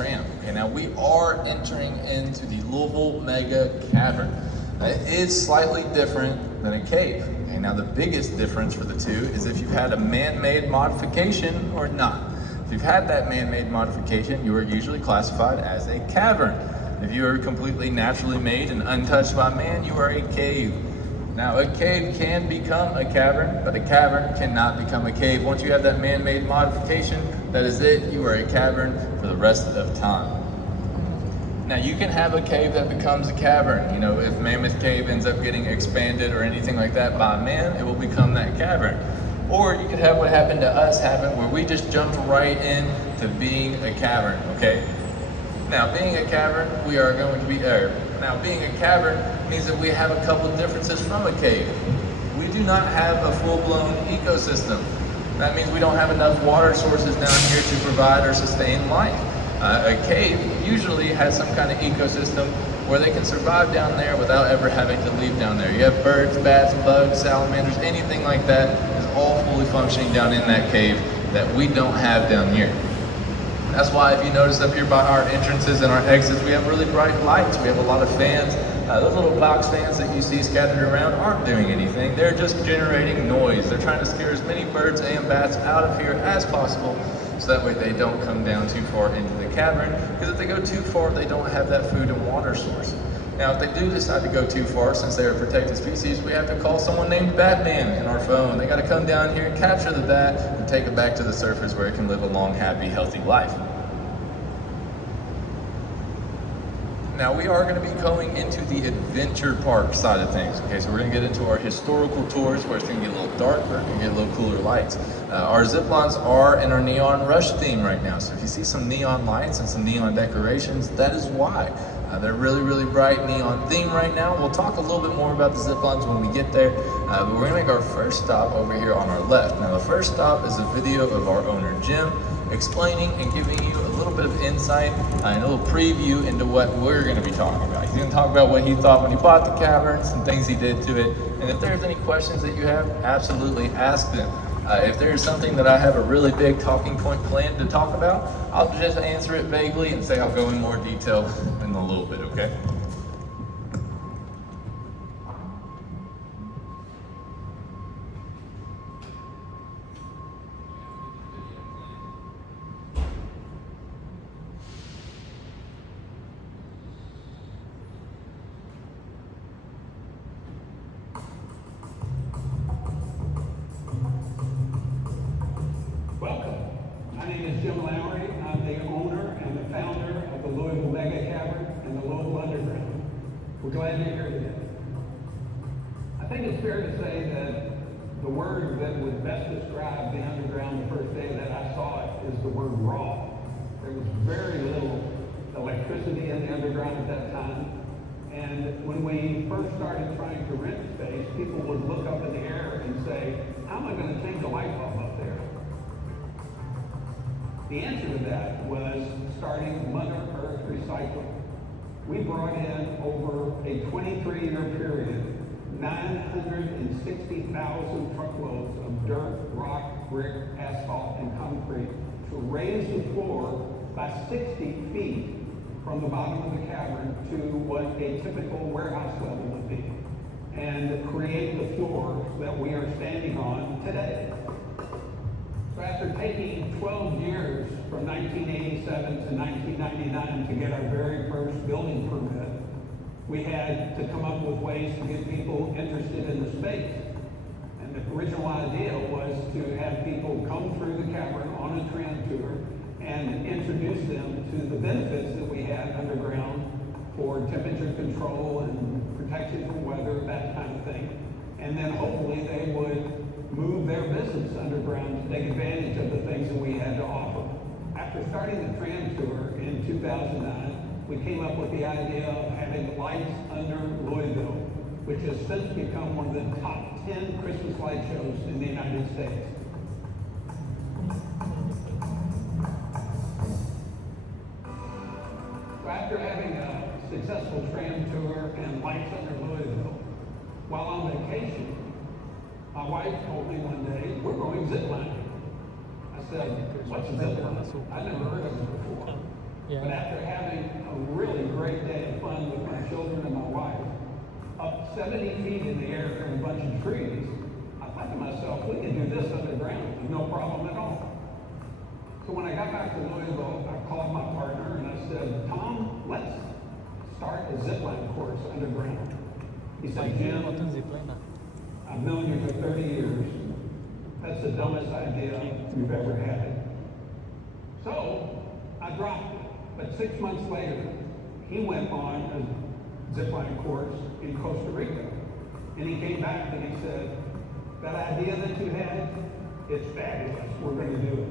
tram. Okay, now we are entering into the Louisville Mega Cavern. It is slightly different than a cave. Okay, now the biggest difference for the two is if you've had a man-made modification or not. If you've had that man-made modification, you are usually classified as a cavern. If you are completely naturally made and untouched by man, you are a cave. Now, a cave can become a cavern, but a cavern cannot become a cave. Once you have that man-made modification, that is it. You are a cavern for the rest of time. Now, you can have a cave that becomes a cavern. You know, if Mammoth Cave ends up getting expanded or anything like that by man, it will become that cavern. Or you could have what happened to us happen, where we just jumped right into being a cavern, okay? Now, being a cavern, we are going to be Now, being a cavern means that we have a couple differences from a cave. We do not have a full-blown ecosystem. That means we don't have enough water sources down here to provide or sustain life. A cave usually has some kind of ecosystem where they can survive down there without ever having to leave down there. You have birds, bats, bugs, salamanders, anything like that is all fully functioning down in that cave that we don't have down here. That's why if you notice up here by our entrances and our exits, we have really bright lights. We have a lot of fans. Those little box fans that you see scattered around aren't doing anything. They're just generating noise. They're trying to scare as many birds and bats out of here as possible, so that way they don't come down too far into the cavern, because if they go too far, they don't have that food and water source. Now, if they do decide to go too far, since they are a protected species, we have to call someone named Batman in our phone. They gotta come down here and capture the bat and take it back to the surface where it can live a long, happy, healthy life. Now, we are gonna be going into the adventure park side of things. Okay, so we're gonna get into our historical tours where it's gonna get a little darker and get a little cooler lights. Our zip lines are in our neon rush theme right now. So if you see some neon lights and some neon decorations, that is why. They're really, really bright neon theme right now. We'll talk a little bit more about the zip lines when we get there, but we're gonna make our first stop over here on our left. Now, the first stop is a video of our owner, Jim, explaining and giving you a little bit of insight and a little preview into what we're gonna be talking about. He's gonna talk about what he thought when he bought the cavern, some things he did to it, and if there's any questions that you have, absolutely ask them. If there's something that I have a really big talking point planned to talk about, I'll just answer it vaguely and say I'll go in more detail in a little bit, okay? Welcome. My name is Jim Lowry. I'm the owner and the founder of the Louisville Mega Cavern and the Louisville Underground. We're glad you're here today. I think it's fair to say that the word that would best describe the underground the first day that I saw it is the word raw. There was very little electricity in the underground at that time. And when we first started trying to rent space, people would look up in the air and say, how am I going to change a light bulb up there? The answer to that was starting Mother Earth Recycling. We brought in, over a 23-year period, 960,000 truckloads of dirt, rock, brick, asphalt, and concrete to raise the floor by 60 feet from the bottom of the cavern to what a typical warehouse level would be, and create the floor that we are standing on today. So after taking 12 years from 1987 to 1999 to get our very first building permit, we had to come up with ways to get people interested in the space. And the original idea was to have people come through the cavern on a tram tour and introduce them to the benefits that we had underground for temperature control and protection from weather, that kind of thing. And then hopefully they would move their business underground to take advantage of the things that we had to offer. After starting the tram tour in 2009, we came up with the idea of having lights under Louisville, which has since become one of the top 10 Christmas light shows in the United States. So after having a successful tram tour and lights under Louisville, while on vacation, my wife told me one day, we're going ziplining. I said, what's a zipline? I'd never heard of it before. But after having a really great day of fun with my children and my wife, up 70 feet in the air from a bunch of trees, I thought to myself, we can do this underground with no problem at all. So when I got back to Louisville, I called my partner and I said, Tom, let's start a zipline course underground. He said, Jim, I've known you for 30 years. That's the dumbest idea you've ever had. So I dropped it. But 6 months later, he went on a zipline course in Costa Rica. And he came back and he said, that idea that you had, it's fabulous. We're going to do it.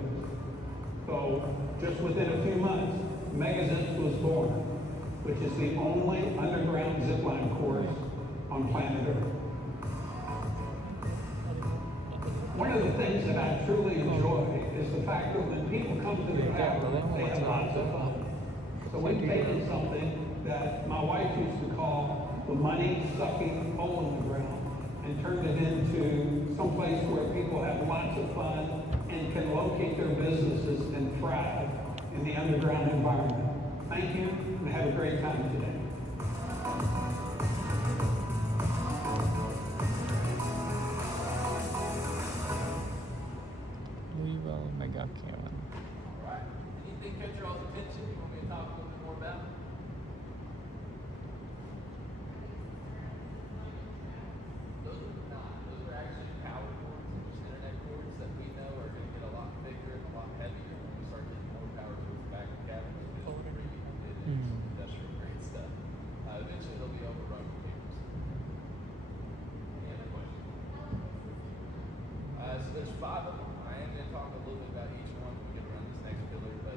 So just within a few months, Megazips was born, which is the only underground zipline course on planet Earth. One of the things that I truly enjoy is the fact that when people come to the cavern, they have lots of fun. So we've taken something that my wife used to call the money-sucking hole in the ground and turned it into some place where people have lots of fun and can locate their businesses and thrive in the underground environment. Thank you, and have a great time today. Louisville Mega Cavern. All right. Anything catch your all's attention you want me to talk a little bit more about? Those are actually power cords and just internet cords that we know are going to get a lot bigger and a lot heavier when we start getting more power tools back in cabin. Because it's pretty industrial grade stuff. Eventually they'll be overrun with cables. Any other questions? So there's 5 of them. I am going to talk a little bit about each one when we get around this next pillar, but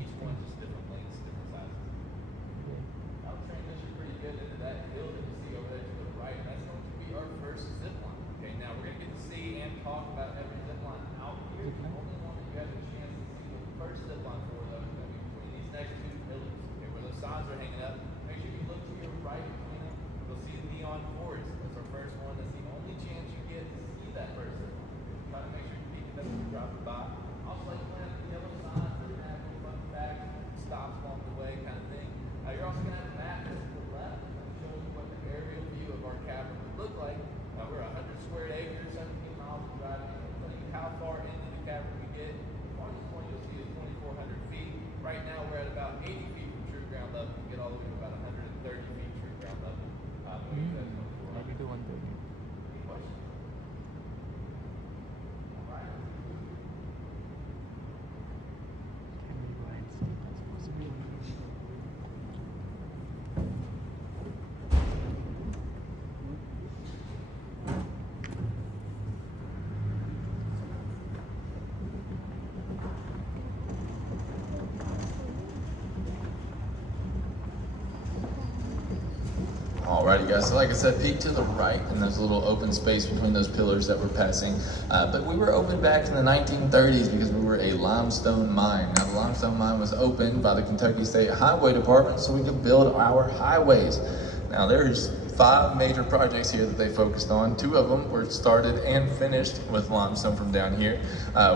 each one's just different lengths, different sizes. I'll transition pretty good into that hill that you see over there to the right. That's going to be our first zip line. Okay, now we're going to get to see and talk about every zip line out here. The only one that you have a chance to see the first zip line for, though, is going to be between these next 2 pillars. Okay, where those signs are hanging up. Make sure you look to your right between them. You'll see the neon forest. That's our first one. That's the only chance you get to see that first zip line. Try to make sure you keep it up when you're driving by. Also, like plant the yellow signs that have a front back, stops along the way kind of thing. You're also going to have a map that's to the left that shows you what the aerial view of our cavern would look like. We're 100 square acres, 17 miles of driving. It'll tell you how far into the cavern we get. The farthest point you'll see is 2,400 feet. Right now we're at about 80 feet from true ground level. We get all the way to about 130 feet true ground level. We do that 2,400. Any questions? All right. Alrighty guys, so like I said, peek to the right and there's a little open space between those pillars that we're passing. But we were opened back in the 1930s because we were a limestone mine. Now the limestone mine was opened by the Kentucky State Highway Department so we could build our highways. Now there's 5 major projects here that they focused on. 2 of them were started and finished with limestone from down here,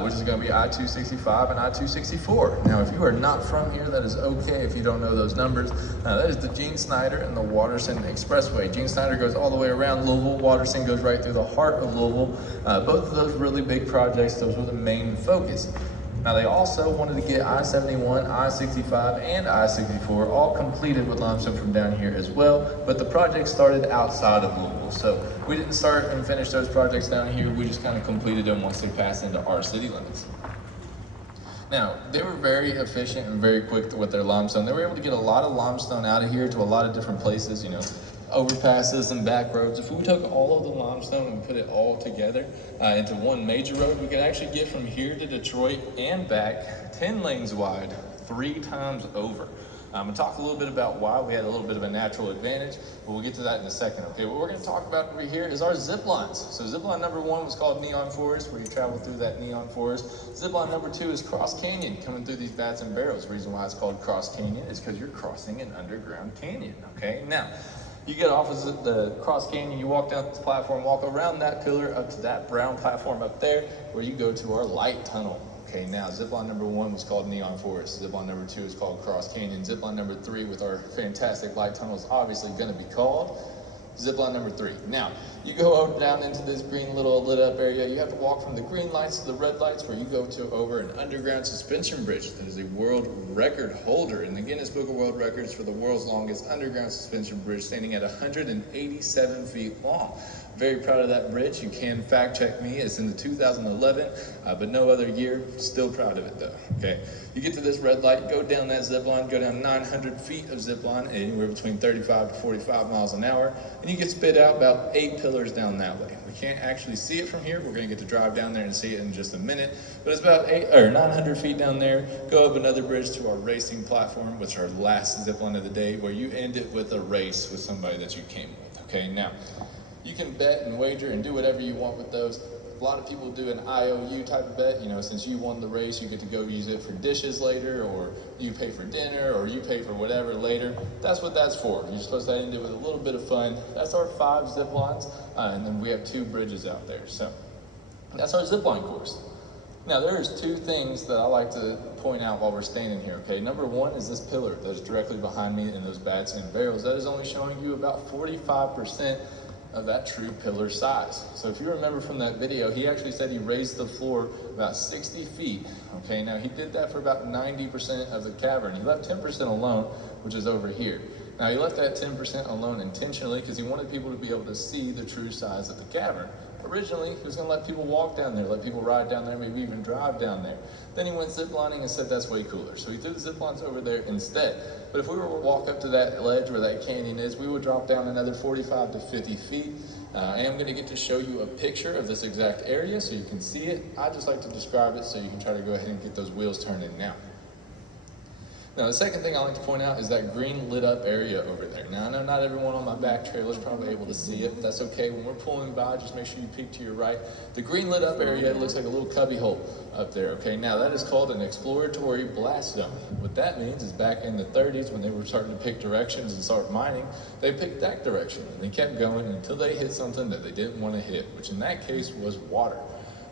which is going to be I-265 and I-264. Now, if you are not from here, that is okay if you don't know those numbers. That is the Gene Snyder and the Watterson Expressway. Gene Snyder goes all the way around Louisville. Watterson goes right through the heart of Louisville. Both of those really big projects, those were the main focus. Now they also wanted to get I-71, I-65, and I-64 all completed with limestone from down here as well, but the project started outside of Louisville. So we didn't start and finish those projects down here, we just kind of completed them once they passed into our city limits. Now, they were very efficient and very quick with their limestone. They were able to get a lot of limestone out of here to a lot of different places, you know, overpasses and back roads. If we took all of the limestone and put it all together into one major road, we could actually get from here to Detroit and back 10 lanes wide 3 times over. I'm going to talk a little bit about why we had a little bit of a natural advantage, but we'll get to that in a second. Okay, what we're going to talk about over here is our zip lines. So zip line number 1 was called Neon Forest, where you travel through that neon forest. Zip line number 2 is Cross Canyon, coming through these bats and barrels. The reason why it's called Cross Canyon is because you're crossing an underground canyon. Okay, now you get off of the Cross Canyon, you walk down this platform, walk around that pillar up to that brown platform up there, where you go to our light tunnel. Okay, now zip line number 1 was called Neon Forest. Zip line number 2 is called Cross Canyon. Zip line number 3 with our fantastic light tunnel is obviously going to be called zip line number 3. Now, you go down into this green little lit up area. You have to walk from the green lights to the red lights where you go to over an underground suspension bridge that is a world record holder in the Guinness Book of World Records for the world's longest underground suspension bridge, standing at 187 feet long. Very proud of that bridge. You can fact check me. It's in the 2011, but no other year. Still proud of it though. Okay. You get to this red light, go down that zip line, go down 900 feet of zip line, anywhere between 35 to 45 miles an hour, and you get spit out about 8 pillars down that way. We can't actually see it from here. We're going to get to drive down there and see it in just a minute, but it's about 900 feet down there. Go up another bridge to our racing platform, which is our last zip line of the day, where you end it with a race with somebody that you came with. Okay. Now, you can bet and wager and do whatever you want with those. A lot of people do an IOU type of bet. You know, since you won the race, you get to go use it for dishes later, or you pay for dinner, or you pay for whatever later. That's what that's for. You're supposed to end it with a little bit of fun. That's our 5 zip lines, and then we have 2 bridges out there. So that's our zip line course. Now, there's 2 things that I like to point out while we're standing here, okay? Number 1 is this pillar that is directly behind me in those bats and barrels. That is only showing you about 45% of that true pillar size. So if you remember from that video, he actually said he raised the floor about 60 feet. Okay, now he did that for about 90% of the cavern. He left 10% alone, which is over here. Now he left that 10% alone intentionally because he wanted people to be able to see the true size of the cavern. Originally, he was going to let people walk down there, let people ride down there, maybe even drive down there. Then he went ziplining and said that's way cooler. So he threw the zip lines over there instead. But if we were to walk up to that ledge where that canyon is, we would drop down another 45 to 50 feet. I am going to get to show you a picture of this exact area so you can see it. I just like to describe it so you can try to go ahead and get those wheels turning now. Now, the second thing I like to point out is that green lit up area over there. Now, I know not everyone on my back trailer is probably able to see it, but that's okay. When we're pulling by, just make sure you peek to your right. The green lit up area looks like a little cubby hole up there, okay? Now, that is called an exploratory blast zone. What that means is back in the 30s when they were starting to pick directions and start mining, they picked that direction, and they kept going until they hit something that they didn't want to hit, which in that case was water.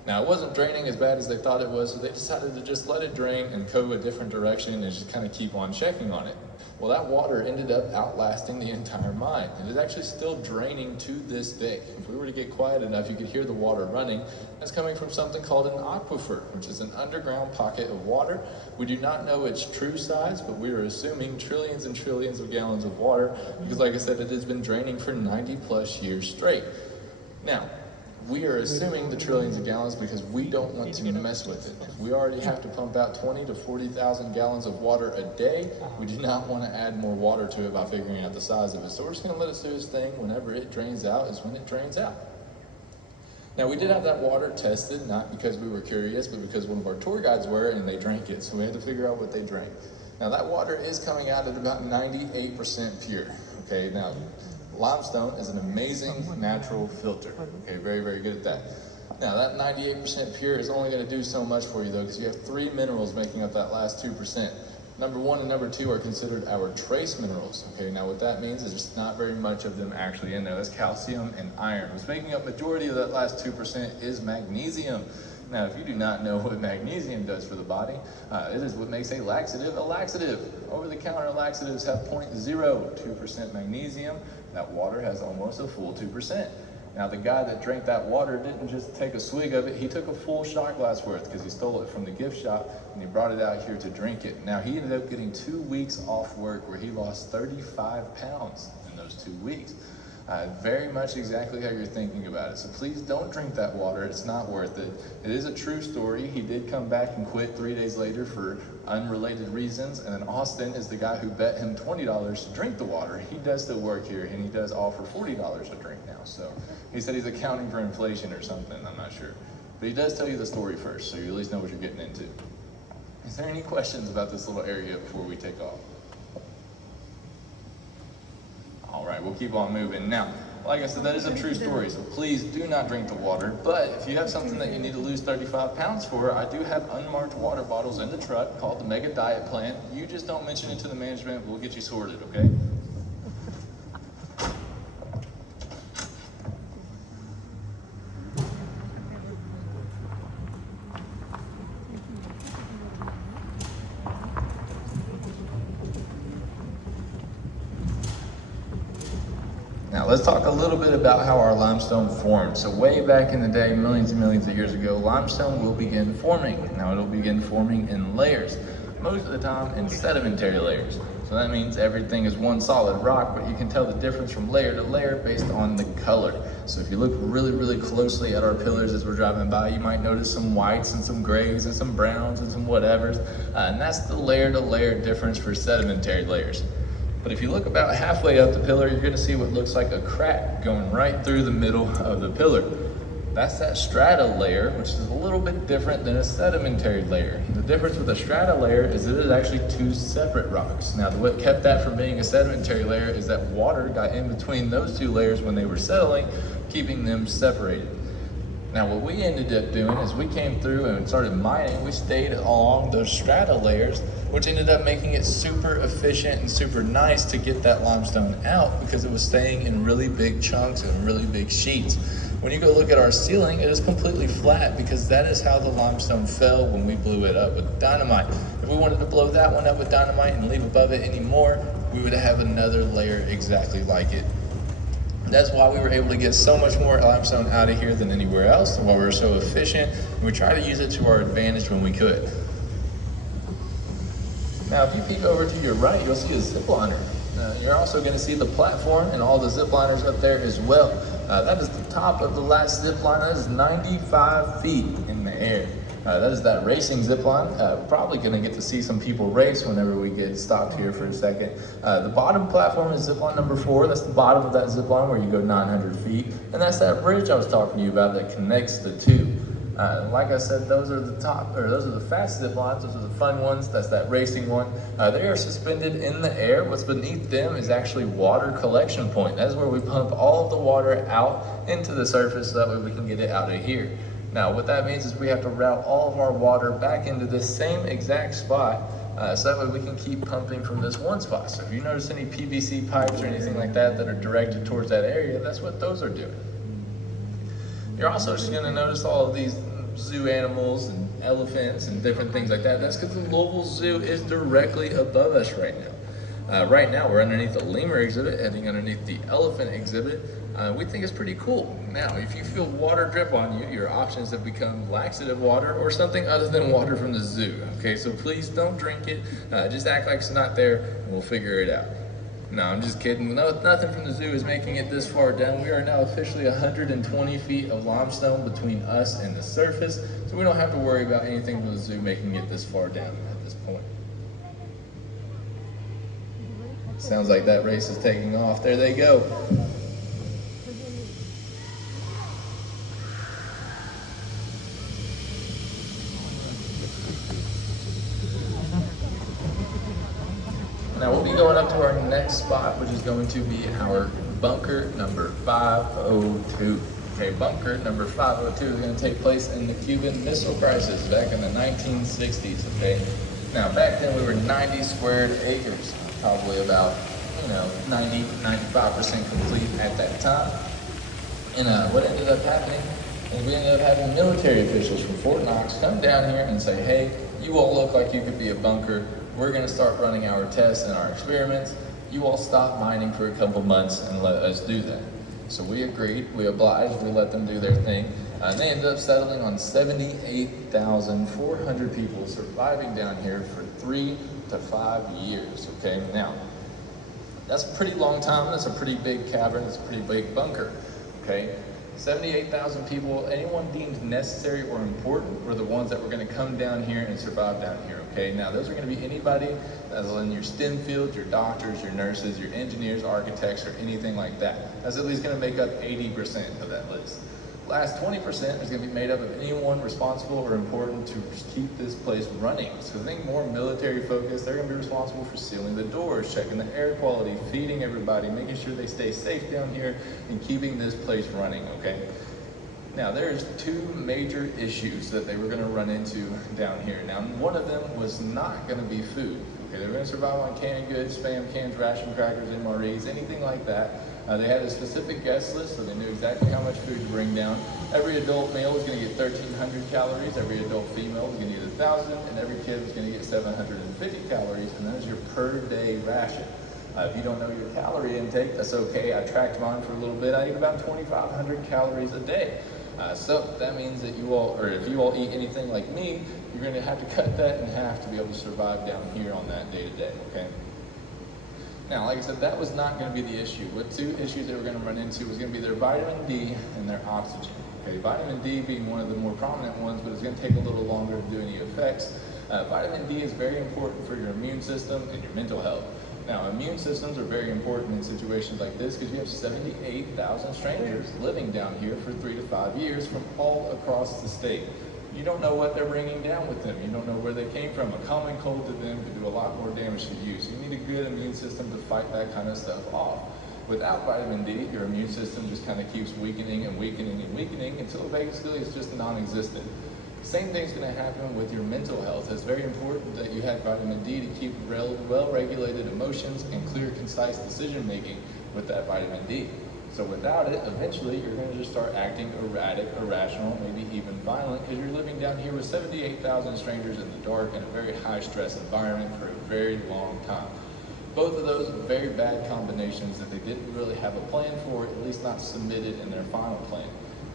Now, it wasn't draining as bad as they thought it was, so they decided to just let it drain and go a different direction and just kind of keep on checking on it. Well, that water ended up outlasting the entire mine, and it's actually still draining to this day. If we were to get quiet enough, you could hear the water running. That's coming from something called an aquifer, which is an underground pocket of water. We do not know its true size, but we are assuming trillions and trillions of gallons of water, because like I said, it has been draining for 90 plus years straight. Now, we are assuming the trillions of gallons because we don't want to mess with it. We already have to pump out 20 to 40,000 gallons of water a day. We do not want to add more water to it by figuring out the size of it. So we're just going to let it do its thing. Whenever it drains out is when it drains out. Now, we did have that water tested, not because we were curious, but because one of our tour guides were, and they drank it. So we had to figure out what they drank. Now, that water is coming out at about 98% pure. Okay, now, limestone is an amazing natural filter. Okay, very, very good at that. Now, that 98% pure is only going to do so much for you, though, because you have 3 minerals making up that last 2%. Number 1 and number 2 are considered our trace minerals. Okay, now what that means is there's not very much of them actually in there. That's calcium and iron. What's making up majority of that last 2% is magnesium. Now, if you do not know what magnesium does for the body, it is what makes a laxative a laxative. Over-the-counter laxatives have 0.02% magnesium. That water has almost a full 2%. Now, the guy that drank that water didn't just take a swig of it, he took a full shot glass worth because he stole it from the gift shop and he brought it out here to drink it. Now, he ended up getting 2 weeks off work where he lost 35 pounds in those 2 weeks. Very much exactly how you're thinking about it. So please don't drink that water. It's not worth it. It is a true story. He did come back and quit 3 days later for unrelated reasons. And then Austin is the guy who bet him $20 to drink the water. He does still work here, and he does offer $40 a drink now. So he said he's accounting for inflation or something. I'm not sure. But he does tell you the story first, so you at least know what you're getting into. Is there any questions about this little area before we take off? All right, we'll keep on moving. Now, like I said, that is a true story, so please do not drink the water. But if you have something that you need to lose 35 pounds for, I do have unmarked water bottles in the truck called the Mega Diet Plan. You just don't mention it to the management. We'll get you sorted, okay? Now let's talk a little bit about how our limestone formed. So way back in the day, millions and millions of years ago, limestone will begin forming. Now it'll begin forming in layers, most of the time in sedimentary layers. So that means everything is one solid rock, but you can tell the difference from layer to layer based on the color. So if you look really, really closely at our pillars as we're driving by, you might notice some whites and some grays and some browns and some whatevers. And that's the layer to layer difference for sedimentary layers. But if you look about halfway up the pillar, you're gonna see what looks like a crack going right through the middle of the pillar. That's that strata layer, which is a little bit different than a sedimentary layer. The difference with a strata layer is that it is actually two separate rocks. Now, what kept that from being a sedimentary layer is that water got in between those two layers when they were settling, keeping them separated. Now, what we ended up doing is we came through and started mining. We stayed along those strata layers, which ended up making it super efficient and super nice to get that limestone out because it was staying in really big chunks and really big sheets. When you go look at our ceiling, it is completely flat because that is how the limestone fell when we blew it up with dynamite. If we wanted to blow that one up with dynamite and leave above it anymore, we would have another layer exactly like it. That's why we were able to get so much more limestone out of here than anywhere else, and why we were so efficient, and we try to use it to our advantage when we could. Now, if you peek over to your right, you'll see a zip liner. You're also going to see the platform and all the zip liners up there as well. That is the top of the last zip line. That is 95 feet in the air. That is that racing zip line. Probably going to get to see some people race whenever we get stopped here for a second. The bottom platform is zip line number 4. That's the bottom of that zip line where you go 900 feet. And that's that bridge I was talking to you about that connects the two. Like I said, those are the fast zip lines. Those are the fun ones. That's that racing one. They are suspended in the air. What's beneath them is actually water collection point. That's where we pump all of the water out into the surface so that way we can get it out of here. Now, what that means is we have to route all of our water back into this same exact spot so that way we can keep pumping from this one spot. So if you notice any PVC pipes or anything like that that are directed towards that area, that's what those are doing. You're also just going to notice all of these zoo animals and elephants and different things like that. That's because the Louisville Zoo is directly above us right now. Right now we're underneath the lemur exhibit, heading underneath the elephant exhibit. We think it's pretty cool. Now, if you feel water drip on you, your options have become laxative water or something other than water from the zoo. Okay, so please don't drink it. Just act like it's not there and we'll figure it out. No, I'm just kidding. No, nothing from the zoo is making it this far down. We are now officially 120 feet of limestone between us and the surface, so we don't have to worry about anything from the zoo making it this far down at this point. Sounds like that race is taking off. There they go. Now we'll be going up to our next spot, which is going to be our bunker number 502. Okay, bunker number 502 is going to take place in the Cuban Missile Crisis back in the 1960s, okay? Now, back then we were 90 squared acres, probably about, 90, 95% complete at that time. And what ended up happening is we ended up having military officials from Fort Knox come down here and say, hey, you all look like you could be a bunker. We're going to start running our tests and our experiments. You all stop mining for a couple months and let us do that. So we agreed, we obliged, we let them do their thing. And they ended up settling on 78,400 people surviving down here for 3 to 5 years, okay? Now, that's a pretty long time. That's a pretty big cavern. It's a pretty big bunker, okay? 78,000 people, anyone deemed necessary or important were the ones that were going to come down here and survive down here, okay? Now, those are going to be anybody that's in your STEM field, your doctors, your nurses, your engineers, architects, or anything like that. That's at least going to make up 80% of that list. Last 20% is going to be made up of anyone responsible or important to keep this place running. So think more military focused. They're going to be responsible for sealing the doors, checking the air quality, feeding everybody, making sure they stay safe down here, and keeping this place running, okay? Now, there's 2 major issues that they were going to run into down here. Now, one of them was not going to be food. Okay, they were going to survive on canned goods, Spam cans, ration crackers, MREs, anything like that. They had a specific guest list, so they knew exactly how much food to bring down. Every adult male was going to get 1,300 calories, every adult female was going to get 1,000, and every kid was going to get 750 calories, and that is your per day ration. If you don't know your calorie intake, that's okay. I tracked mine for a little bit. I eat about 2,500 calories a day. So that means that you all, or if you all eat anything like me, you're going to have to cut that in half to be able to survive down here on that day to day, okay? Now, like I said, that was not going to be the issue. What two issues they were going to run into was going to be their vitamin D and their oxygen. Okay, vitamin D being one of the more prominent ones, but it's going to take a little longer to do any effects. Vitamin D is very important for your immune system and your mental health. Now, immune systems are very important in situations like this because you have 78,000 strangers living down here for 3 to 5 years from all across the state. You don't know what they're bringing down with them. You don't know where they came from. A common cold to them could do a lot more damage to you. So you need a good immune system to fight that kind of stuff off. Without vitamin D, your immune system just kind of keeps weakening and weakening and weakening until basically it's just non-existent. Same thing's going to happen with your mental health. It's very important that you have vitamin D to keep well-regulated emotions and clear, concise decision-making with that vitamin D. So without it, eventually you're going to just start acting erratic, irrational, maybe even violent, because you're living down here with 78,000 strangers in the dark in a very high-stress environment for a very long time. Both of those are very bad combinations that they didn't really have a plan for, at least not submitted in their final plan.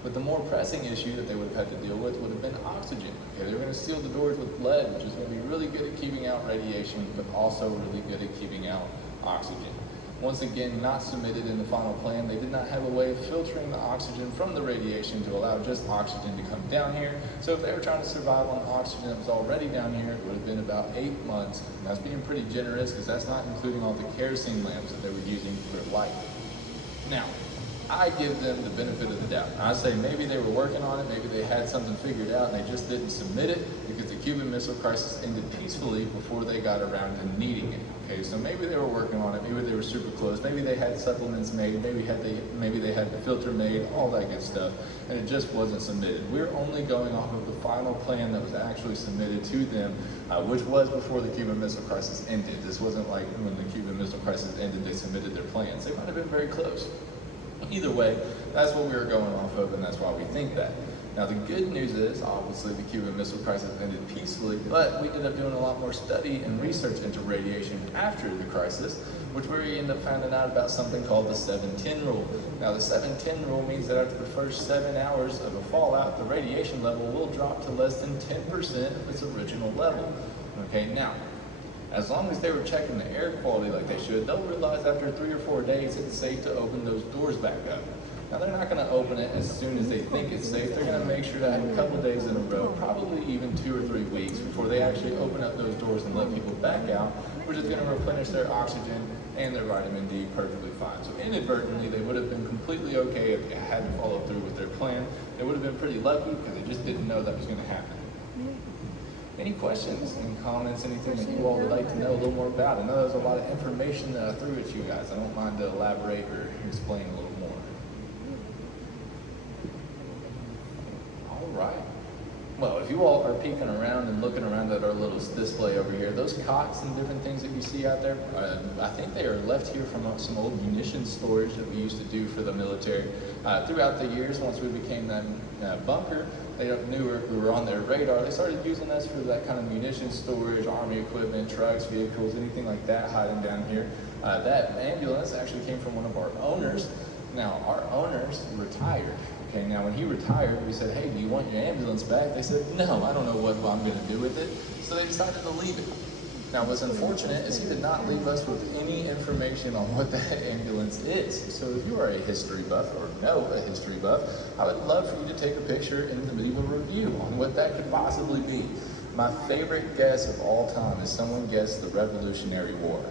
But the more pressing issue that they would have had to deal with would have been oxygen. Okay, they were going to seal the doors with lead, which is going to be really good at keeping out radiation, but also really good at keeping out oxygen. Once again, not submitted in the final plan. They did not have a way of filtering the oxygen from the radiation to allow just oxygen to come down here. So if they were trying to survive on oxygen that was already down here, it would have been about 8 months. And that's being pretty generous because that's not including all the kerosene lamps that they were using for light. Now, I give them the benefit of the doubt. I say maybe they were working on it, maybe they had something figured out and they just didn't submit it because the Cuban Missile Crisis ended peacefully before they got around to needing it. Okay, so maybe they were working on it, maybe they were super close, maybe they had supplements made, maybe they had the filter made, all that good stuff, and it just wasn't submitted. We're only going off of the final plan that was actually submitted to them, which was before the Cuban Missile Crisis ended. This wasn't like when the Cuban Missile Crisis ended, they submitted their plans. They might have been very close. Either way, that's what we were going off of, and that's why we think that. Now, the good news is, obviously, the Cuban Missile Crisis ended peacefully, but we ended up doing a lot more study and research into radiation after the crisis, which we ended up finding out about something called the 7-10 rule. Now, the 7-10 rule means that after the first 7 hours of a fallout, the radiation level will drop to less than 10% of its original level. Okay, now, as long as they were checking the air quality like they should, they'll realize after 3 or 4 days it's safe to open those doors back up. Now, they're not going to open it as soon as they think it's safe. They're going to make sure to have a couple days in a row, probably even 2 or 3 weeks, before they actually open up those doors and let people back out, which is going to replenish their oxygen and their vitamin D perfectly fine. So inadvertently, they would have been completely okay if they had to follow through with their plan. They would have been pretty lucky because they just didn't know that was going to happen. Any questions, any comments, anything that you all would like to know a little more about? I know there's a lot of information that I threw at you guys. I don't mind to elaborate or explain a little more. All right. Well, if you all are peeking around and looking around at our little display over here, those cots and different things that you see out there, I think they are left here from some old munitions storage that we used to do for the military. Throughout the years, once we became that bunker, they knew we were on their radar. They started using us for that kind of munitions storage, army equipment, trucks, vehicles, anything like that hiding down here. That ambulance actually came from one of our owners. Now, our owners retired. Okay, now when he retired, we said, hey, do you want your ambulance back? They said, no, I don't know what I'm going to do with it. So they decided to leave it. Now, what's unfortunate is he did not leave us with any information on what that ambulance is. So if you are a history buff or know a history buff, I would love for you to take a picture and leave a review on what that could possibly be. My favorite guess of all time is someone guessed the Revolutionary War.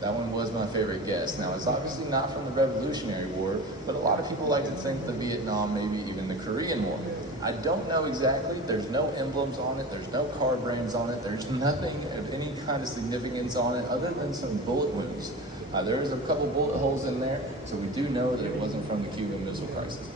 That one was my favorite guess. Now, it's obviously not from the Revolutionary War, but a lot of people like to think the Vietnam, maybe even the Korean War. I don't know exactly. There's no emblems on it. There's no car brands on it. There's nothing of any kind of significance on it other than some bullet wounds. There is a couple bullet holes in there, so we do know that it wasn't from the Cuban Missile Crisis.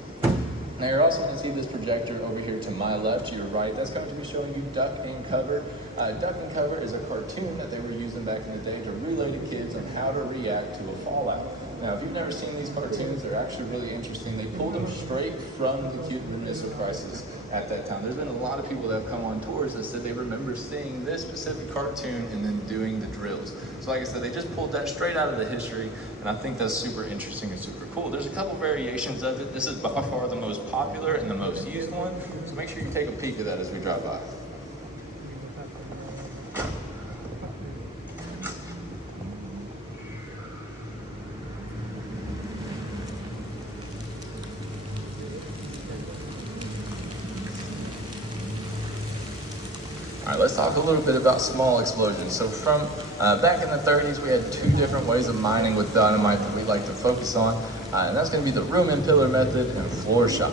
Now, you're also going to see this projector over here to my left, to your right. That's going to be showing you Duck and Cover. Duck and Cover is a cartoon that they were using back in the day to relay to kids on how to react to a fallout. Now, if you've never seen these cartoons, they're actually really interesting. They pulled them straight from the Cuban Missile Crisis. at that time. There's been a lot of people that have come on tours that said they remember seeing this specific cartoon and then doing the drills. So like I said, they just pulled that straight out of the history, and I think that's super interesting and super cool. There's a couple variations of it. This is by far the most popular and the most used one, so make sure you take a peek at that as we drive by. All right, let's talk a little bit about small explosions. So from back in the 30s, we had two different ways of mining with dynamite that we like to focus on, and that's going to be the room and pillar method and floor shot.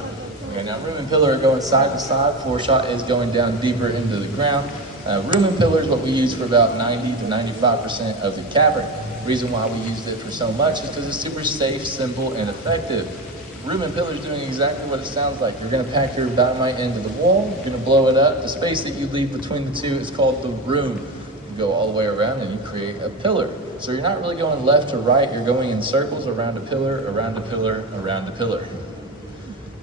Okay, now room and pillar are going side to side. Floor shot is going down deeper into the ground. Room and pillar is what we use for about 90 to 95% of the cavern. The reason why we used it for so much is because it's super safe, simple, and effective. Room and pillar is doing exactly what it sounds like. You're gonna pack your dynamite into the wall, you're gonna blow it up. The space that you leave between the two is called the room. You go all the way around and you create a pillar. So you're not really going left to right, you're going in circles around a pillar, around a pillar, around a pillar.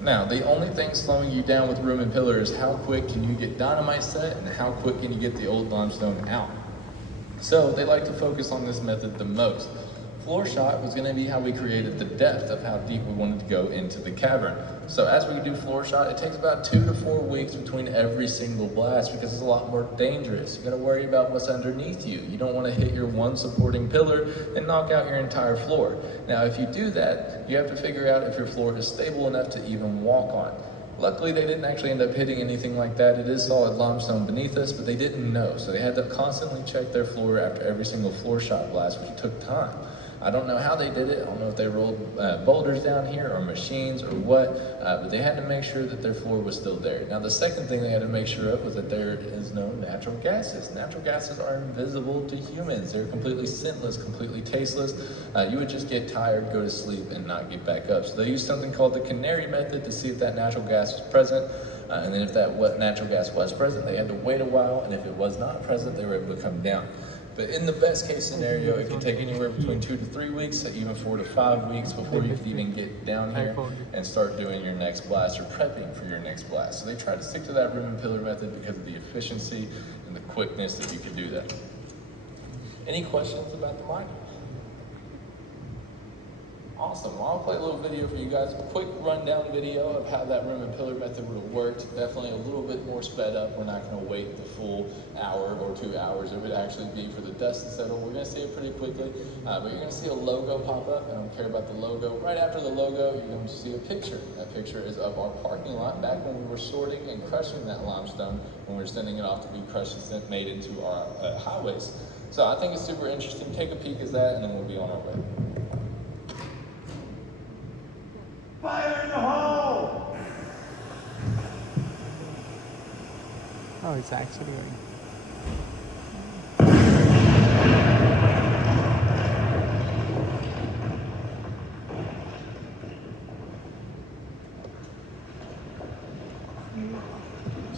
Now, the only thing slowing you down with room and pillar is how quick can you get dynamite set and how quick can you get the old limestone out. So they like to focus on this method the most. Floor shot was going to be how we created the depth of how deep we wanted to go into the cavern. So as we do floor shot, it takes about 2 to 4 weeks between every single blast because it's a lot more dangerous. You got to worry about what's underneath you. You don't want to hit your one supporting pillar and knock out your entire floor. Now, if you do that, you have to figure out if your floor is stable enough to even walk on. Luckily, they didn't actually end up hitting anything like that. It is solid limestone beneath us, but they didn't know. So they had to constantly check their floor after every single floor shot blast, which took time. I don't know how they did it. I don't know if they rolled boulders down here or machines or what, but they had to make sure that their floor was still there. Now, the second thing they had to make sure of was that there is no natural gases. Natural gases are invisible to humans. They're completely scentless, completely tasteless. You would just get tired, go to sleep, and not get back up. So they used something called the canary method to see if that natural gas was present. And then if that natural gas was present, they had to wait a while, and if it was not present, they were able to come down. But in the best case scenario, it can take anywhere between 2 to 3 weeks, even 4 to 5 weeks before you can even get down here and start doing your next blast or prepping for your next blast. So they try to stick to that room and pillar method because of the efficiency and the quickness that you can do that. Any questions about the mining? Awesome. Well, I'll play a little video for you guys. A quick rundown video of how that room and pillar method would have worked. Definitely a little bit more sped up. We're not going to wait the full hour or 2 hours. It would actually be for the dust to settle. We're going to see it pretty quickly, but you're going to see a logo pop up. I don't care about the logo. Right after the logo, you're going to see a picture. That picture is of our parking lot back when we were sorting and crushing that limestone, when we were sending it off to be crushed and made into our highways. So I think it's super interesting. Take a peek at that, and then we'll be on our way. Fire in the hole! Oh, it's actually going.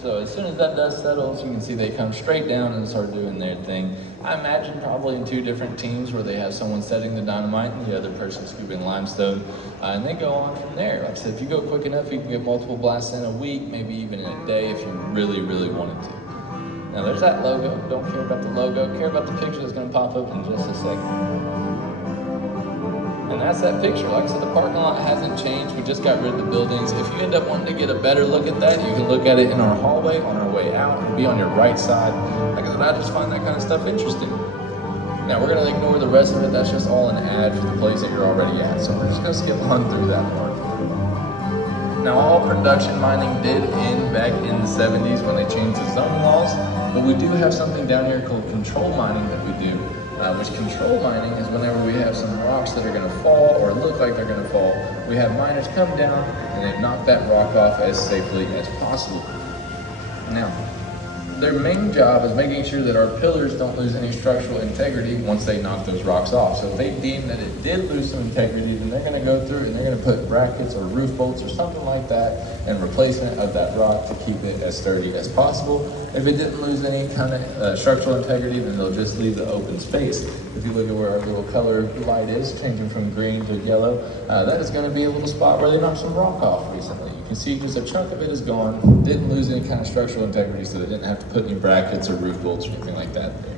So as soon as that dust settles, you can see they come straight down and start doing their thing. I imagine probably in 2 different teams where they have someone setting the dynamite and the other person scooping limestone, and they go on from there. Like I said, if you go quick enough, you can get multiple blasts in a week, maybe even in a day if you really, really wanted to. Now there's that logo. Don't care about the logo, care about the picture that's going to pop up in just a second. And that's that picture. Like I said, the parking lot hasn't changed. We just got rid of the buildings. If you end up wanting to get a better look at that, you can look at it in our hallway on our way out. It'll be on your right side. Like I said, I just find that kind of stuff interesting. Now we're going to ignore the rest of it. That's just all an ad for the place that you're already at. So we're just going to skip on through that part. Now all production mining did end back in the 70s when they changed the zoning laws. But we do have something down here called control mining that we do. Which control mining is whenever we have some rocks that are going to fall or look like they're going to fall, we have miners come down and they knock that rock off as safely as possible. Now, their main job is making sure that our pillars don't lose any structural integrity once they knock those rocks off. So if they deem that it did lose some integrity, then they're going to go through and they're going to put brackets or roof bolts or something like that in replacement of that rock to keep it as sturdy as possible. If it didn't lose any kind of structural integrity, then they'll just leave the open space. If you look at where our little color light is, changing from green to yellow, that is going to be a little spot where they knocked some rock off recently. You can see just a chunk of it is gone, didn't lose any kind of structural integrity, so they didn't have to put any brackets or roof bolts or anything like that there.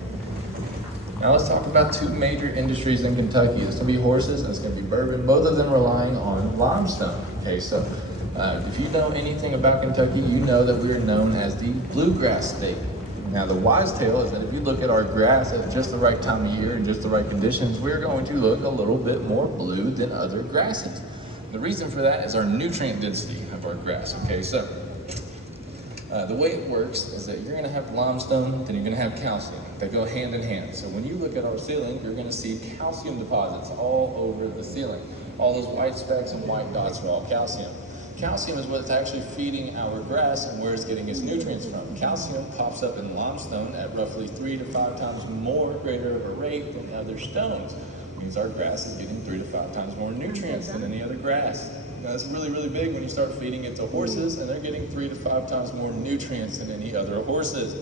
Now let's talk about two major industries in Kentucky. It's going to be horses and it's going to be bourbon, both of them relying on limestone. Okay, so if you know anything about Kentucky, you know that we are known as the bluegrass state. Now the wise tale is that if you look at our grass at just the right time of year and just the right conditions, we're going to look a little bit more blue than other grasses. The reason for that is our nutrient density of our grass. Okay, so the way it works is that you're going to have limestone, then you're going to have calcium. They go hand in hand. So when you look at our ceiling, you're going to see calcium deposits all over the ceiling. All those white specks and white dots are all calcium. Calcium is what's actually feeding our grass and where it's getting its nutrients from. Calcium pops up in limestone at roughly 3 to 5 times more greater of a rate than other stones. It means our grass is getting 3 to 5 times more nutrients than any other grass. Now, that's really, really big when you start feeding it to horses, and they're getting 3 to 5 times more nutrients than any other horses.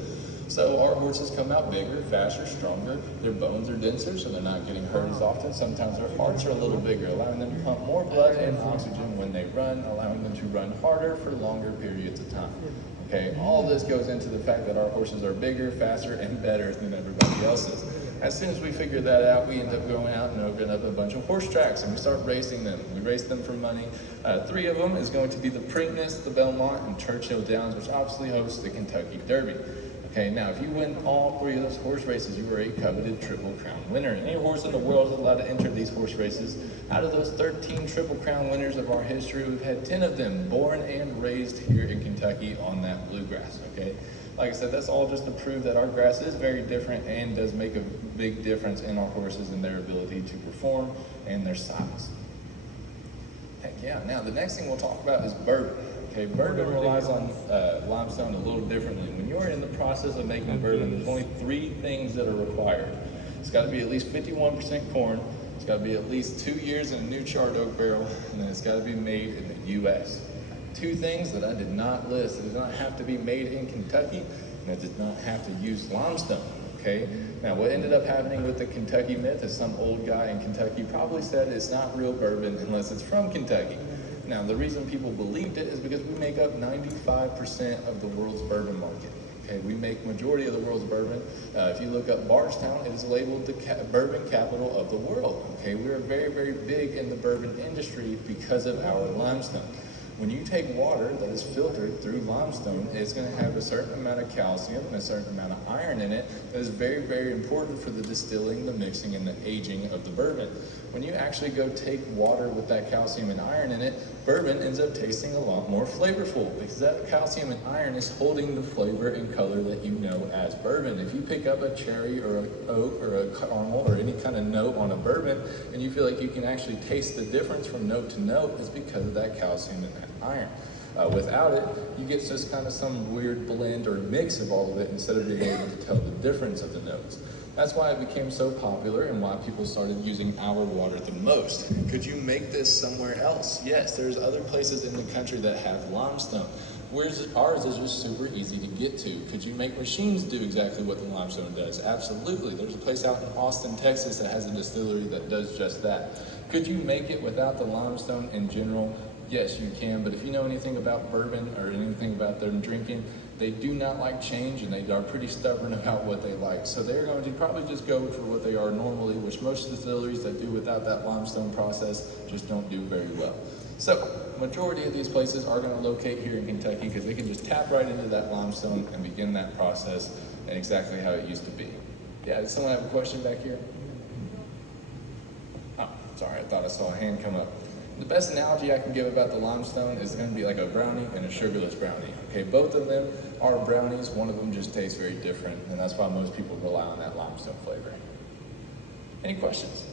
So our horses come out bigger, faster, stronger. Their bones are denser, so they're not getting hurt as often. Sometimes their hearts are a little bigger, allowing them to pump more blood and oxygen when they run, allowing them to run harder for longer periods of time. Okay, all this goes into the fact that our horses are bigger, faster, and better than everybody else's. As soon as we figure that out, we end up going out and opening up a bunch of horse tracks, and we start racing them. We race them for money. 3 of them is going to be the Preakness, the Belmont, and Churchill Downs, which obviously hosts the Kentucky Derby. Okay, now if you win all 3 of those horse races, you are a coveted Triple Crown winner. Any horse in the world is allowed to enter these horse races. Out of those 13 Triple Crown winners of our history, we've had 10 of them born and raised here in Kentucky on that bluegrass, okay? Like I said, that's all just to prove that our grass is very different and does make a big difference in our horses and their ability to perform and their size. Heck yeah. Now, the next thing we'll talk about is bourbon. Okay, bourbon relies on limestone a little differently. When you're in the process of making bourbon, there's only 3 things that are required. It's got to be at least 51% corn, it's got to be at least 2 years in a new charred oak barrel, and then it's got to be made in the U.S. 2 things that I did not list. It does not have to be made in Kentucky, and it does not have to use limestone. Okay? Now, what ended up happening with the Kentucky myth is some old guy in Kentucky probably said it's not real bourbon unless it's from Kentucky. Now, the reason people believed it is because we make up 95% of the world's bourbon market. Okay, we make majority of the world's bourbon. If you look up Bardstown, it is labeled the bourbon capital of the world. Okay, we are very, very big in the bourbon industry because of our limestone. When you take water that is filtered through limestone, it's going to have a certain amount of calcium and a certain amount of iron in it that is very, very important for the distilling, the mixing, and the aging of the bourbon. When you actually go take water with that calcium and iron in it, bourbon ends up tasting a lot more flavorful because that calcium and iron is holding the flavor and color that you know as bourbon. If you pick up a cherry or an oak or a caramel or any kind of note on a bourbon and you feel like you can actually taste the difference from note to note, it's because of that calcium and that iron. Without it, you get just kind of some weird blend or mix of all of it instead of being able to tell the difference of the notes. That's why it became so popular and why people started using our water the most. Could you make this somewhere else? Yes, there's other places in the country that have limestone. Ours is just super easy to get to. Could you make machines do exactly what the limestone does? Absolutely. There's a place out in Austin, Texas that has a distillery that does just that. Could you make it without the limestone in general? Yes, you can, but if you know anything about bourbon or anything about them drinking, they do not like change and they are pretty stubborn about what they like. So they're going to probably just go for what they are normally, which most distilleries that do without that limestone process just don't do very well. So, majority of these places are going to locate here in Kentucky because they can just tap right into that limestone and begin that process and exactly how it used to be. Yeah, does someone have a question back here? Oh, sorry, I thought I saw a hand come up. The best analogy I can give about the limestone is going to be like a brownie and a sugarless brownie. Okay, both of them are brownies. One of them just tastes very different, and that's why most people rely on that limestone flavoring. Any questions?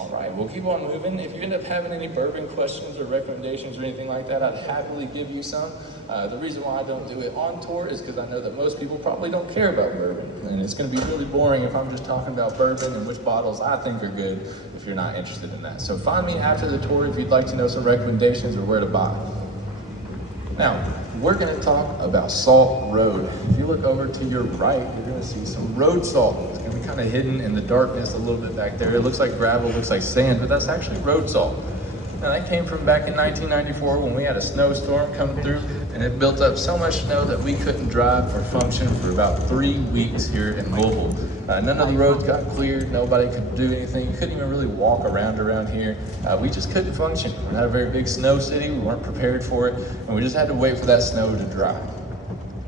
All right, we'll keep on moving. If you end up having any bourbon questions or recommendations or anything like that, I'd happily give you some. The reason why I don't do it on tour is because I know that most people probably don't care about bourbon. And it's gonna be really boring if I'm just talking about bourbon and which bottles I think are good if you're not interested in that. So find me after the tour if you'd like to know some recommendations or where to buy. Now, we're gonna talk about Salt Road. If you look over to your right, you're gonna see some road salt. It's gonna be kind of hidden in the darkness a little bit back there. It looks like gravel, looks like sand, but that's actually road salt. Now that came from back in 1994 when we had a snowstorm come through and it built up so much snow that we couldn't drive or function for about 3 weeks here in Louisville. None of the roads got cleared, nobody could do anything, you couldn't even really walk around here. We just couldn't function. We're not a very big snow city, we weren't prepared for it, and we just had to wait for that snow to dry.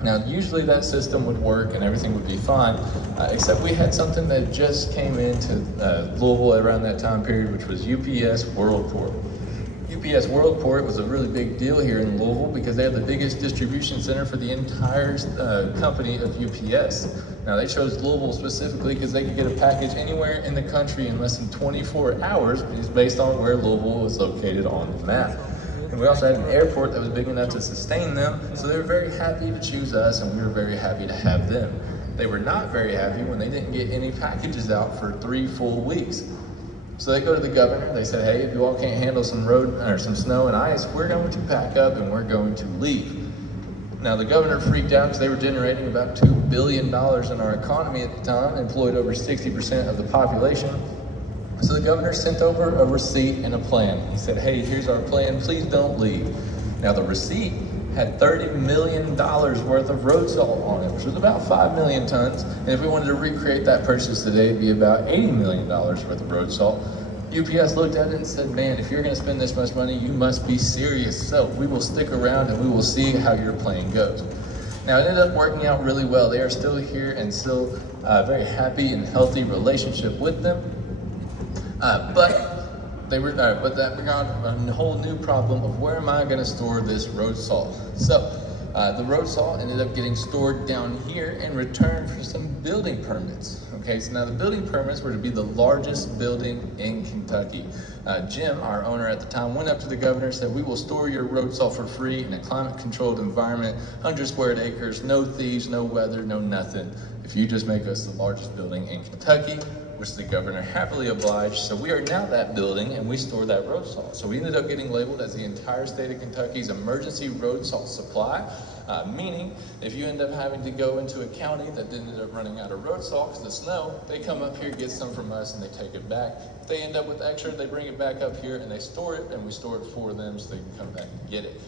Now, usually that system would work and everything would be fine, except we had something that just came into Louisville around that time period, which was UPS Worldport. UPS Worldport was a really big deal here in Louisville because they have the biggest distribution center for the entire company of UPS. Now they chose Louisville specifically because they could get a package anywhere in the country in less than 24 hours based on where Louisville was located on the map. And we also had an airport that was big enough to sustain them, so they were very happy to choose us and we were very happy to have them. They were not very happy when they didn't get any packages out for 3 full weeks. So they go to the governor, they said, hey, if you all can't handle some road or some snow and ice, we're going to pack up and we're going to leave. Now the governor freaked out because they were generating about $2 billion in our economy at the time, employed over 60% of the population. So the governor sent over a receipt and a plan. He said, hey, here's our plan, please don't leave. Now the receipt had $30 million worth of road salt on it, which was about 5 million tons. And if we wanted to recreate that purchase today, it'd be about $80 million worth of road salt. UPS looked at it and said, man, if you're gonna spend this much money, you must be serious. So we will stick around and we will see how your plan goes. Now it ended up working out really well. They are still here and still very happy and healthy relationship with them. But that brought a whole new problem of where am I going to store this road salt? So the road salt ended up getting stored down here in return for some building permits. Okay, so now the building permits were to be the largest building in Kentucky. Jim, our owner at the time, went up to the governor and said, we will store your road salt for free in a climate-controlled environment, 100 square acres, no thieves, no weather, no nothing. If you just make us the largest building in Kentucky, which the governor happily obliged. So we are now that building and we store that road salt. So we ended up getting labeled as the entire state of Kentucky's emergency road salt supply, meaning if you end up having to go into a county that ended up running out of road salt because of snow, they come up here, get some from us, and they take it back. If they end up with extra, they bring it back up here and they store it, and we store it for them so they can come back and get it.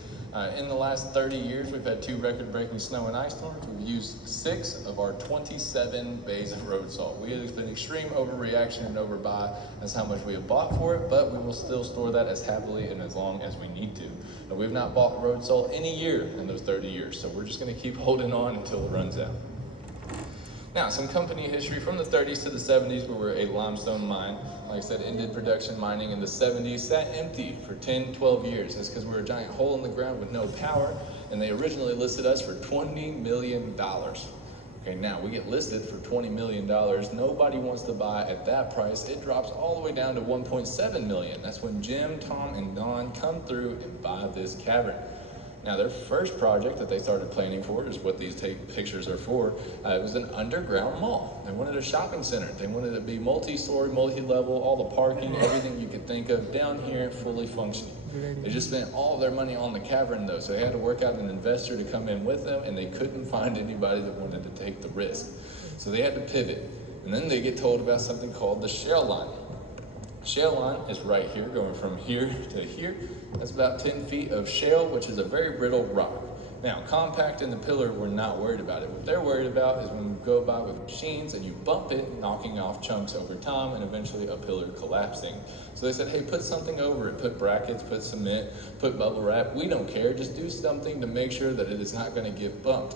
In the last 30 years, we've had 2 record-breaking snow and ice storms. We've used 6 of our 27 bays of road salt. We have been extreme overreaction and overbuy. That's how much we have bought for it, but we will still store that as happily and as long as we need to. And we've not bought road salt any year in those 30 years, so we're just gonna keep holding on until it runs out. Now, some company history from the 30s to the 70s, we were a limestone mine. Like I said, ended production mining in the 70s, sat empty for 10, 12 years. That's because we were a giant hole in the ground with no power, and they originally listed us for $20 million. Okay, now we get listed for $20 million. Nobody wants to buy at that price. It drops all the way down to $1.7 million. That's when Jim, Tom, and Don come through and buy this cavern. Now their first project that they started planning for is what these pictures are for. It was an underground mall. They wanted a shopping center. They wanted it to be multi-story, multi-level, all the parking, everything you could think of down here, fully functioning. They just spent all of their money on the cavern though, so they had to work out an investor to come in with them, and they couldn't find anybody that wanted to take the risk. So they had to pivot. And then they get told about something called the shale line. Shale line is right here, going from here to here. That's about 10 feet of shale, which is a very brittle rock. Now, compact and the pillar, we're not worried about it. What they're worried about is when you go by with machines and you bump it, knocking off chunks over time and eventually a pillar collapsing. So they said, hey, put something over it. Put brackets, put cement, put bubble wrap. We don't care. Just do something to make sure that it is not going to get bumped.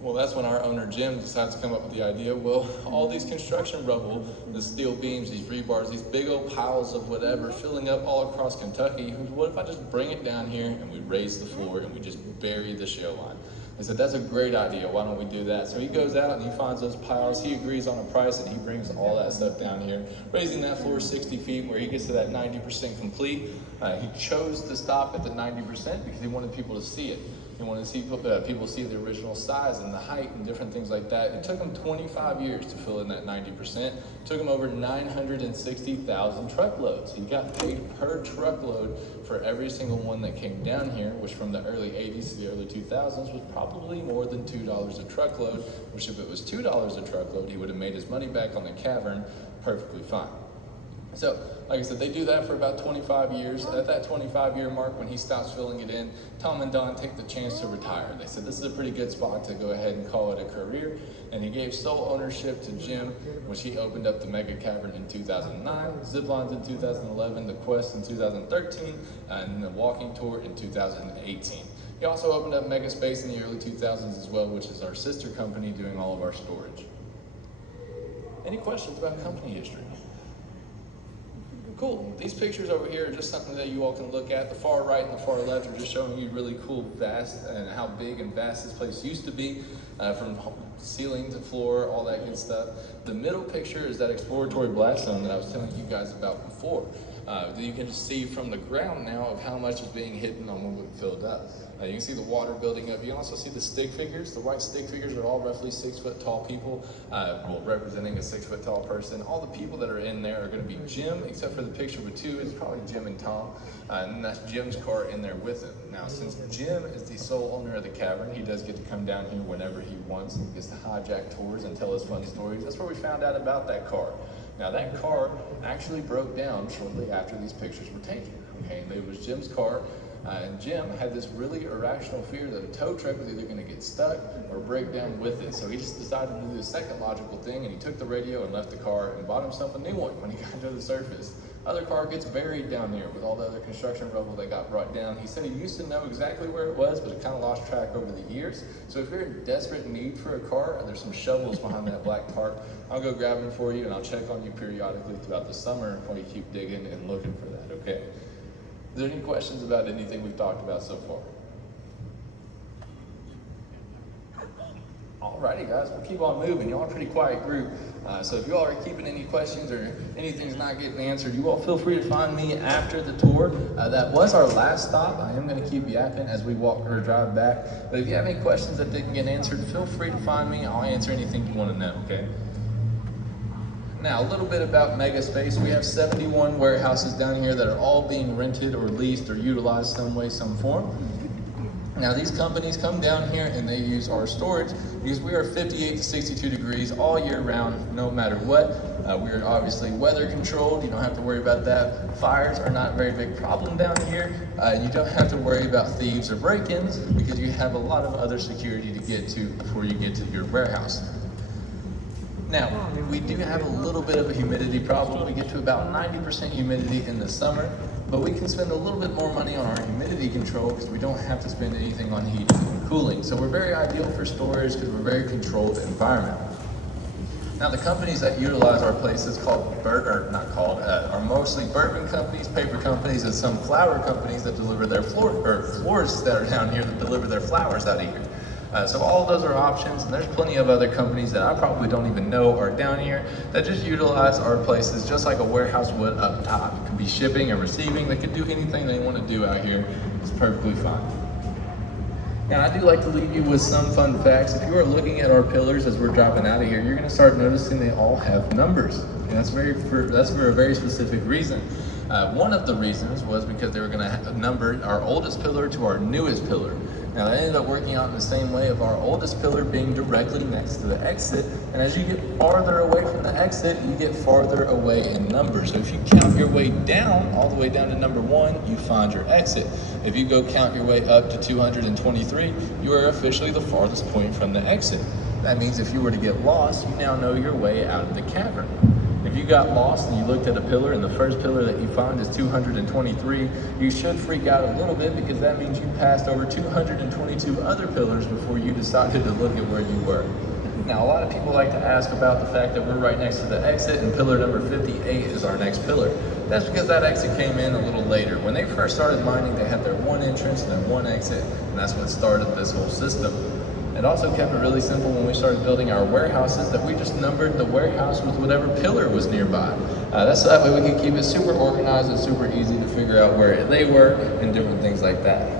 Well, that's when our owner, Jim, decides to come up with the idea, well, all these construction rubble, the steel beams, these rebars, these big old piles of whatever filling up all across Kentucky, what if I just bring it down here and we raise the floor and we just bury the shale line? I said, that's a great idea, why don't we do that? So he goes out and he finds those piles, he agrees on a price, and he brings all that stuff down here, raising that floor 60 feet where he gets to that 90% complete. He chose to stop at the 90% because he wanted people to see it. He wanted to see people see the original size and the height and different things like that. It took him 25 years to fill in that 90%. It took him over 960,000 truckloads. He got paid per truckload for every single one that came down here, which from the early 80s to the early 2000s was probably more than $2 a truckload, which if it was $2 a truckload, he would have made his money back on the Cavern perfectly fine. So, like I said, they do that for about 25 years. At that 25-year mark, when he stops filling it in, Tom and Don take the chance to retire. They said, this is a pretty good spot to go ahead and call it a career. And he gave sole ownership to Jim, which he opened up the Mega Cavern in 2009, Ziplines in 2011, the Quest in 2013, and the Walking Tour in 2018. He also opened up Mega Space in the early 2000s as well, which is our sister company doing all of our storage. Any questions about company history? Cool. These pictures over here are just something that you all can look at. The far right and the far left are just showing you really cool vast and how big and vast this place used to be, from ceiling to floor, all that good stuff. The middle picture is that exploratory blast zone that I was telling you guys about before. You can just see from the ground now of how much is being hidden on when we filled up. You can see the water building up. You can also see the stick figures. The white stick figures are all roughly 6 foot tall people, representing a 6 foot tall person. All the people that are in there are going to be Jim, except for the picture with two, it's probably Jim and Tom. And that's Jim's car in there with him. Now, since Jim is the sole owner of the Cavern, he does get to come down here whenever he wants. He gets to hijack tours and tell us fun stories. That's where we found out about that car. Now, that car actually broke down shortly after these pictures were taken. Okay, and it was Jim's car. And Jim had this really irrational fear that a tow truck was either going to get stuck or break down with it. So he just decided to do the second logical thing, and he took the radio and left the car and bought himself a new one when he got to the surface. Other car gets buried down here with all the other construction rubble that got brought down. He said he used to know exactly where it was, but it kind of lost track over the years. So if you're in desperate need for a car, there's some shovels behind that black tarp. I'll go grab them for you, and I'll check on you periodically throughout the summer while you keep digging and looking for that, okay? Is there any questions about anything we've talked about so far? Alrighty guys, we'll keep on moving. Y'all are a pretty quiet group. So if you all are keeping any questions or anything's not getting answered, you all feel free to find me after the tour. That was our last stop. I am going to keep yapping as we walk or drive back. But if you have any questions that didn't get answered, feel free to find me. I'll answer anything you want to know, okay? Now, a little bit about Mega Space. We have 71 warehouses down here that are all being rented or leased or utilized some way, some form. Now, these companies come down here and they use our storage because we are 58 to 62 degrees all year round, no matter what. We are obviously weather controlled. You don't have to worry about that. Fires are not a very big problem down here. You don't have to worry about thieves or break-ins because you have a lot of other security to get to before you get to your warehouse. Now, we do have a little bit of a humidity problem. We get to about 90% humidity in the summer, but we can spend a little bit more money on our humidity control because we don't have to spend anything on heating and cooling. So we're very ideal for storage because we're a very controlled environment. Now, the companies that utilize our places are mostly bourbon companies, paper companies, and some flower companies that deliver their florists that are down here that deliver their flowers out of here. So all of those are options, and there's plenty of other companies that I probably don't even know are down here that just utilize our places just like a warehouse would up top. It could be shipping and receiving. They could do anything they want to do out here. It's perfectly fine. Now, I do like to leave you with some fun facts. If you are looking at our pillars as we're driving out of here, you're going to start noticing they all have numbers. And that's for a very specific reason. One of the reasons was because they were going to number our oldest pillar to our newest pillar. Now, they ended up working out in the same way of our oldest pillar being directly next to the exit. And as you get farther away from the exit, you get farther away in number. So if you count your way down, all the way down to number 1, you find your exit. If you go count your way up to 223, you are officially the farthest point from the exit. That means if you were to get lost, you now know your way out of the cavern. If you got lost and you looked at a pillar and the first pillar that you find is 223, you should freak out a little bit because that means you passed over 222 other pillars before you decided to look at where you were. Now, a lot of people like to ask about the fact that we're right next to the exit and pillar number 58 is our next pillar. That's because that exit came in a little later. When they first started mining, they had their one entrance and their one exit, and that's what started this whole system. It also kept it really simple when we started building our warehouses that we just numbered the warehouse with whatever pillar was nearby. That's so that way we could keep it super organized and super easy to figure out where they were and different things like that.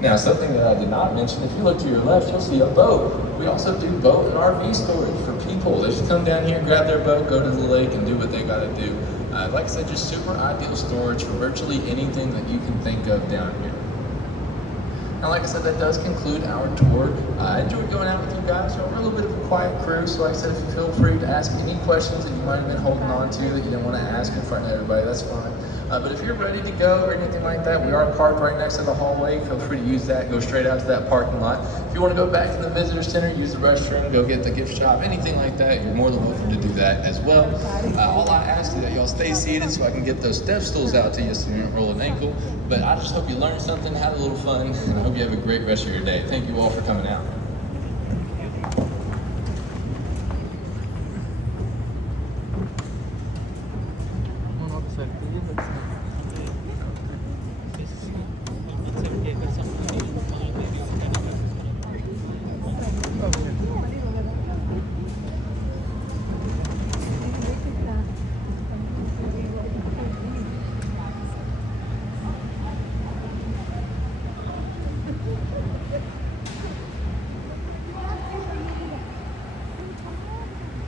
Now, something that I did not mention, if you look to your left, you'll see a boat. We also do boat and RV storage for people. They just come down here, grab their boat, go to the lake, and do what they gotta do. Like I said, just super ideal storage for virtually anything that you can think of down here. And like I said, that does conclude our tour. I enjoyed going out with you guys. We're a little bit of a quiet crew, so like I said, if you feel free to ask any questions that you might have been holding on to that you didn't want to ask in front of everybody, that's fine. But if you're ready to go or anything like that, we are parked right next to the hallway. Feel free to use that, go straight out to that parking lot. If you want to go back to the visitor center, use the restroom, go get the gift shop, anything like that, you're more than welcome to do that as well. All I ask is that y'all stay seated so I can get those step stools out to you so you don't roll an ankle. But I just hope you learned something, had a little fun, and I hope you have a great rest of your day. Thank you all for coming out.